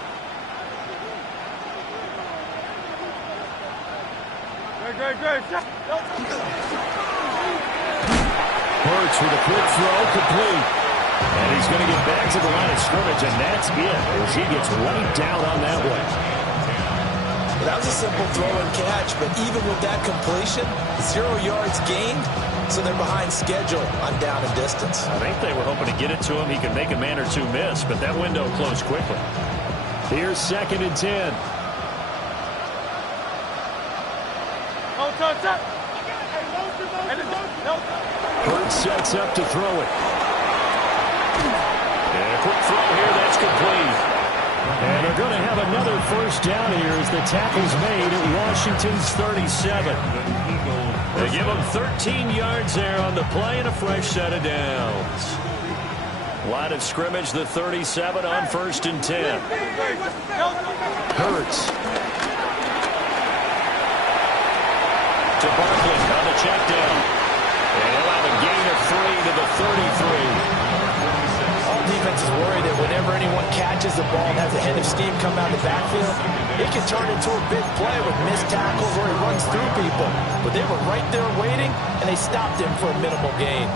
Hurts with a quick throw, complete. And he's going to get back to the line of scrimmage, and that's it as he gets right down on that one. That was a simple throw and catch, but even with that completion, 0 yards gained, so they're behind schedule on down and distance. I think they were hoping to get it to him. He could make a man or two miss, but that window closed quickly. Here's 2nd and 10. Hurts sets up to throw it. And a quick throw here. That's complete. And they're going to have another first down here as the tackle's made at Washington's 37. They give them 13 yards there on the play and a fresh set of downs. Line of scrimmage, the 37 on 1st and 10. Hurts. To Barkley on the check down. And he'll have a gain of 3 to the 33. All defense is worried that whenever anyone catches the ball and has a head of steam come out of the backfield, it can turn into a big play with missed tackles or he runs through people. But they were right there waiting, and they stopped him for a minimal gain.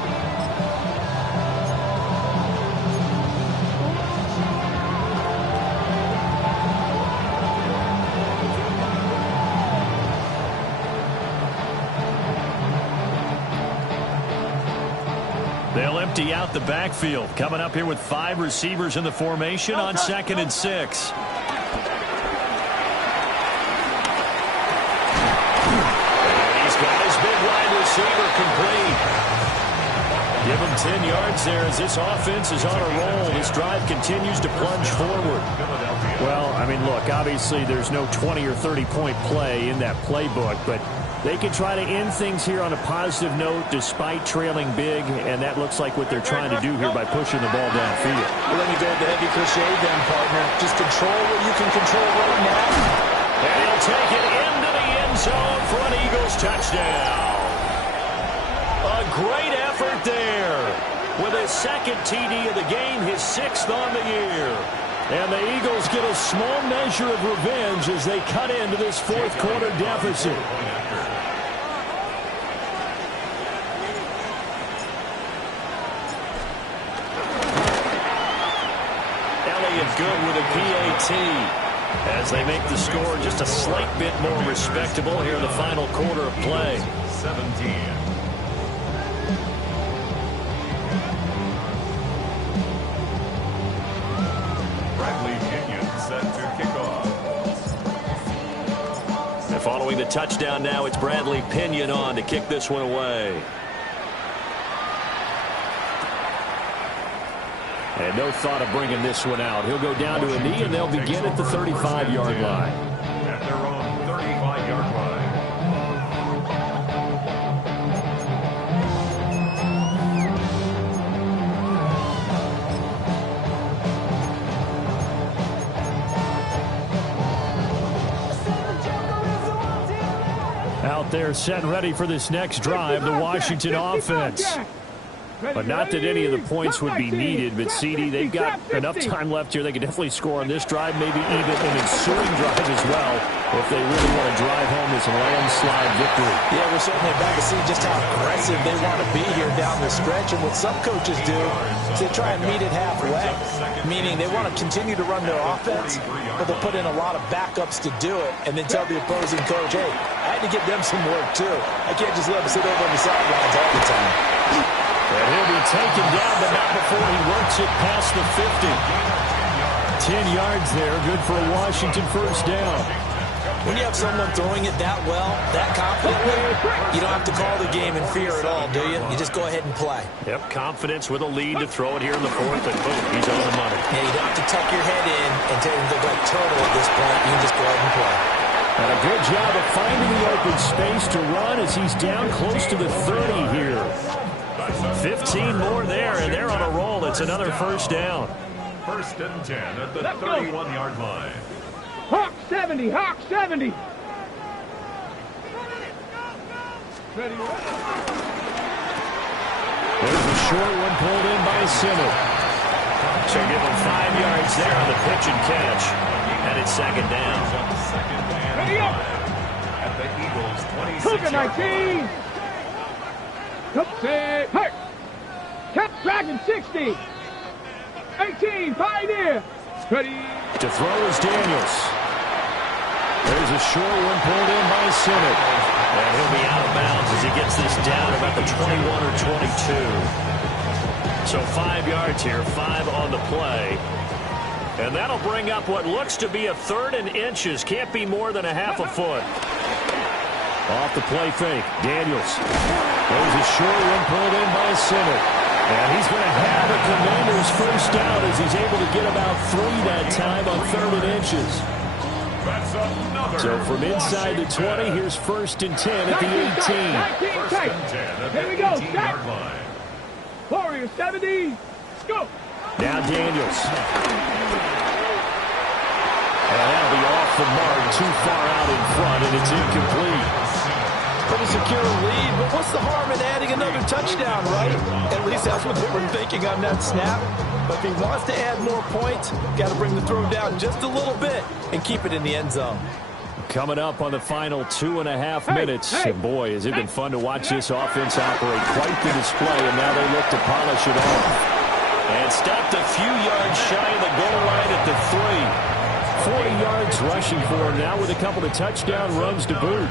They'll empty out the backfield. Coming up here with 5 receivers in the formation on 2nd and 6. These guys, big wide receiver complete. Give them 10 yards there as this offense is on a roll. This drive continues to plunge forward. Well, I mean, look, obviously there's no 20 or 30-point play in that playbook, but they can try to end things here on a positive note despite trailing big, and that looks like what they're trying to do here by pushing the ball downfield. Well, let me go with the heavy cliche then, partner. Just control what you can control right now. And he'll take it into the end zone for an Eagles touchdown. A great effort there. With his 2nd TD of the game, his 6th on the year. And the Eagles get a small measure of revenge as they cut into this 4th quarter deficit. Good with a PAT as they make the score just a slight bit more respectable here in the final quarter of play. 17. Bradley Pinion set to kick off. And following the touchdown now, it's Bradley Pinion on to kick this one away. And no thought of bringing this one out. He'll go down to a knee, and they'll begin at the 35-yard line. At their own 35-yard line. Out there set ready for this next drive, the Washington offense. But not that any of the points would be needed, but CD, they've got enough time left here. They can definitely score on this drive, maybe even an ensuing drive as well, if they really want to drive home this landslide victory. Yeah, we're certainly about to see just how aggressive they want to be here down the stretch. And what some coaches do is they try and meet it halfway, meaning they want to continue to run their offense, but they'll put in a lot of backups to do it, and then tell the opposing coach, hey, I had to give them some work too. I can't just let them sit over on the sidelines all the time. And he'll be taken down, but not before he works it past the 50. 10 yards there, good for a Washington first down. When you have someone throwing it that well, that confidently, you don't have to call the game in fear at all, do you? You just go ahead and play. Yep, confidence with a lead to throw it here in the 4th, and boom, he's on the money. Yeah, you don't have to tuck your head in and look like turtle at this point. You can just go ahead and play. And a good job of finding the open space to run as he's down close to the 30 here. 15 more there, and they're on a roll. It's another first down. 1st and 10 at the 31-yard line. Hawk 70, Hawk 70. Ready. There's a short one pulled in by Simmons. So give him 5 yards there on the pitch and catch. And it's 2nd down. Ready up. At the Eagles' 26-yard 26. Hey! Cap Dragon 60. 18, pioneer. Ready. To throw is Daniels. There's a short one pulled in by Simmons. And he'll be out of bounds as he gets this down about the 21 or 22. So 5 yards here, 5 on the play. And that'll bring up what looks to be a 3rd and inches. Can't be more than a half a foot. Off the play fake, Daniels. There's a short one pulled in by Simmons. And he's going to have a Commander's first down as he's able to get about 3 that time on 3rd and inches. So from inside the 20, here's 1st and 10 at the 18. First and 10 at Here the we go. 18-yard line. Warriors 70. Go. Now Daniels. And that'll be off the mark, too far out in front, and it's incomplete. Pretty secure lead, but what's the harm in adding another touchdown, right? At least that's what they were thinking on that snap. But if he wants to add more points, got to bring the throw down just a little bit and keep it in the end zone. Coming up on the final 2.5 minutes. And boy, has it been fun to watch this offense operate. Quite the display, and now they look to polish it off. And stopped a few yards shy of the goal line at the 3. 40 yards rushing for him now with a couple of touchdown runs to boot.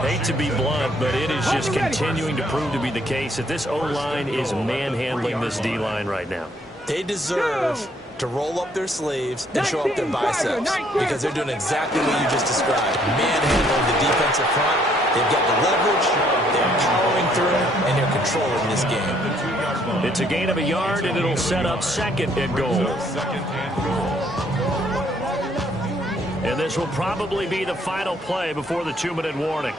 Hate to be blunt, but it is just continuing to prove to be the case that this O-line is manhandling this D-line right now. They deserve to roll up their sleeves and show up their biceps because they're doing exactly what you just described. Manhandling the defensive front. They've got the leverage, they're powering through, and they're controlling this game. It's a gain of a yard, and it'll set up 2nd and goal. And this will probably be the final play before the 2-minute warning.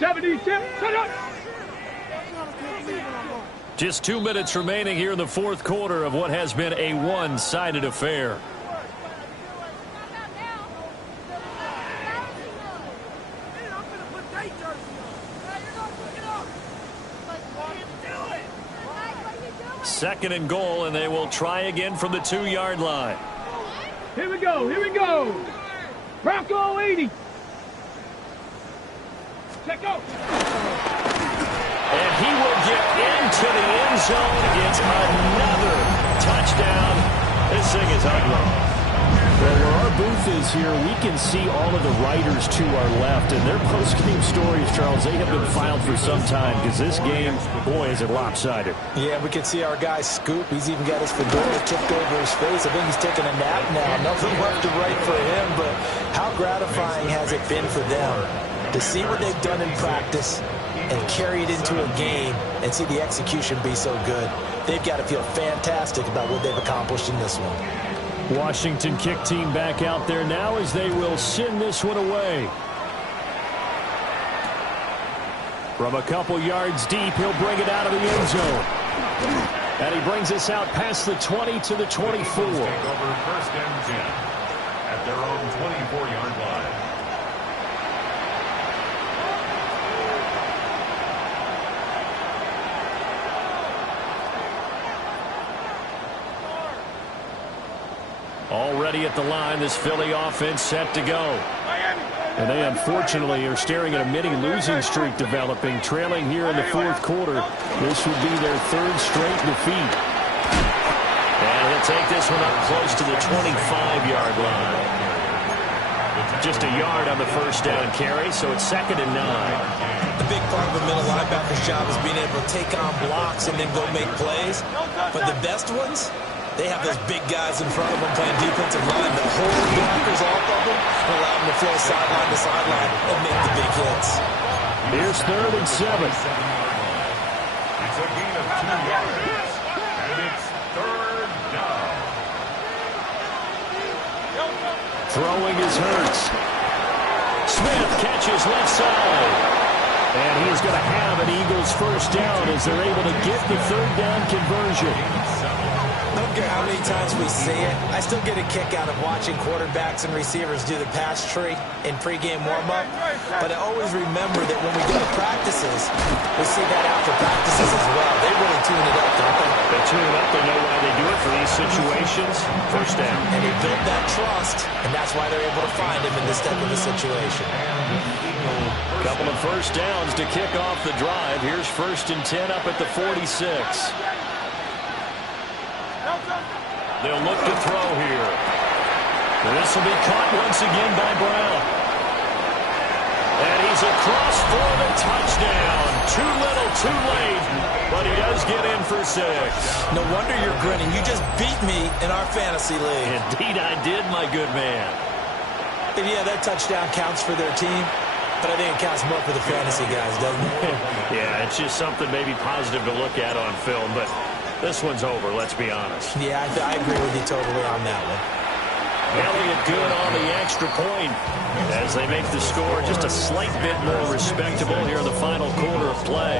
72. Set up. Just 2 minutes remaining here in the 4th quarter of what has been a one-sided affair. Second and goal, and they will try again from the 2-yard line. Here we go. Here we go. Bronco 80. Check out. And he will get into the end zone. It's another touchdown. This thing is ugly. Well, where our booth is here, we can see all of the writers to our left, and their post-game stories, Charles, they have been filed for some time because this game, boy, is it lopsided. Yeah, we can see our guy Scoop. He's even got his fedora tipped over his face. I think he's taking a nap now. Nothing left to write for him, but how gratifying has it been for them to see what they've done in practice and carry it into a game and see the execution be so good. They've got to feel fantastic about what they've accomplished in this one. Washington kick team back out there now as they will send this one away. From a couple yards deep, he'll bring it out of the end zone. And he brings us out past the 20 to the 24. Take over 1st and 10 at their own 24-yard line. Already at the line, this Philly offense set to go. And they unfortunately are staring at a mini losing streak developing, trailing here in the 4th quarter. This would be their 3rd straight defeat. And he'll take this one up close to the 25-yard line. Just a yard on the 1st down carry, so it's 2nd and 9. The big part of a middle linebacker's job is being able to take on blocks and then go make plays. But the best ones, they have those big guys in front of them playing defensive line that hold blockers off of them and allow them to flow sideline to sideline and make the big hits. Here's 3rd and 7. It's a gain of 2 yards, and it's 3rd down. Throwing is Hurts. Smith catches left side. And he's going to have an Eagles first down as they're able to get the 3rd down conversion. I don't care how many times we see it, I still get a kick out of watching quarterbacks and receivers do the pass tree in pregame warm-up. But I always remember that when we go to practices, we see that after practices as well. They really tune it up, don't they? They tune it up. They know why they do it for these situations. First down. And they build that trust, and that's why they're able to find him in this type of a situation. Couple of first downs to kick off the drive. Here's 1st and 10 up at the 46. They'll look to throw here. This will be caught once again by Brown. And he's across for the touchdown. Too little, too late. But he does get in for 6. No wonder you're grinning. You just beat me in our fantasy league. Indeed I did, my good man. And yeah, that touchdown counts for their team. But I think it counts more for the fantasy guys, doesn't it? Yeah, it's just something maybe positive to look at on film, but this one's over, let's be honest. Yeah, I agree with you totally on that one. Elliott good on the extra point as they make the score just a slight bit more respectable here in the final quarter of play.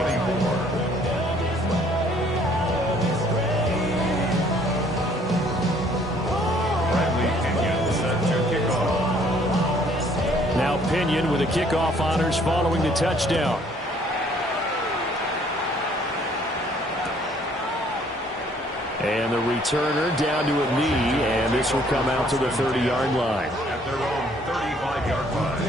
Now Pinion with the kickoff honors following the touchdown. And the returner down to a knee, and this will come out to the 30-yard line. At their own 35-yard line.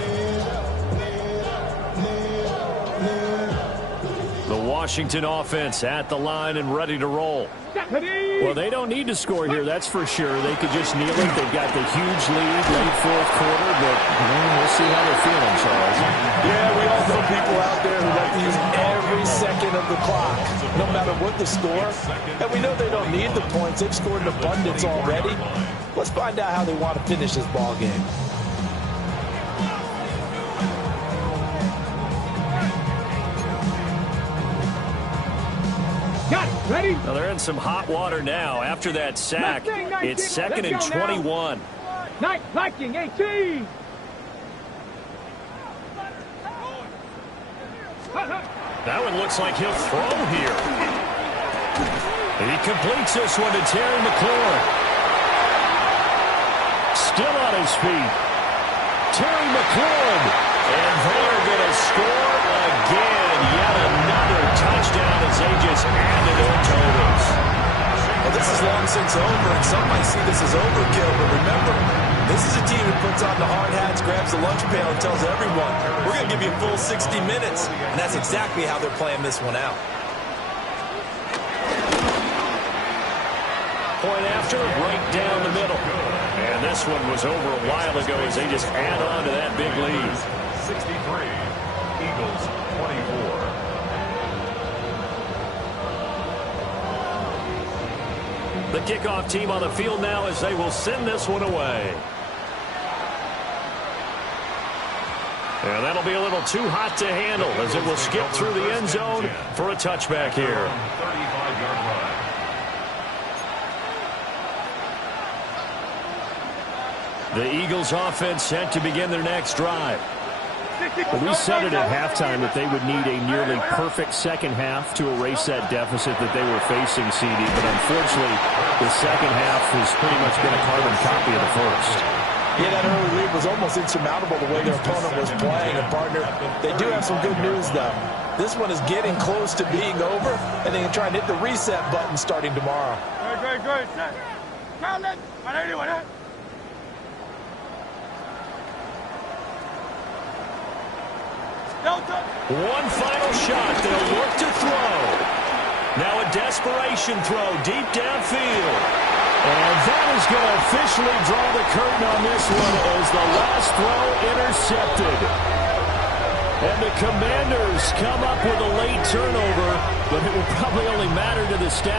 The Washington offense at the line and ready to roll. Well, they don't need to score here, that's for sure. They could just kneel it. They've got the huge lead late fourth quarter, but we'll see how they're feeling, Charles. Yeah, we all know people out there who like to use every second of the clock, no matter what the score. And we know they don't need the points. They've scored in abundance already. Let's find out how they want to finish this ball game. Ready? Well, they're in some hot water now. After that sack, it's 2nd and 21. Liking 18. That one looks like he'll throw here. He completes this one to Terry McLaurin. Still on his feet. Terry McLaurin. And they're going to score again. Yet another touchdown as they just add to their totals. Well, this is long since over, and some might see this as overkill, but remember, this is a team that puts on the hard hats, grabs the lunch pail, and tells everyone, we're going to give you a full 60 minutes, and that's exactly how they're playing this one out. Point after, right down the middle. And this one was over a while ago as they just add on to that big lead. 63, Eagles 24. The kickoff team on the field now as they will send this one away. And that'll be a little too hot to handle as it will skip through the end zone for a touchback here. 35-yard line. The Eagles offense set to begin their next drive. Well, we said it at halftime that they would need a nearly perfect second half to erase that deficit that they were facing, CD. But unfortunately, the second half has pretty much been a carbon copy of the first. Yeah, that early lead was almost insurmountable the way their opponent was playing. And, partner, they do have some good news, though. This one is getting close to being over, and they can try and hit the reset button starting tomorrow. Good. One final shot. They'll look to throw. Now a desperation throw deep downfield. And that is going to officially draw the curtain on this one as the last throw intercepted. And the Commanders come up with a late turnover, but it will probably only matter to the stat.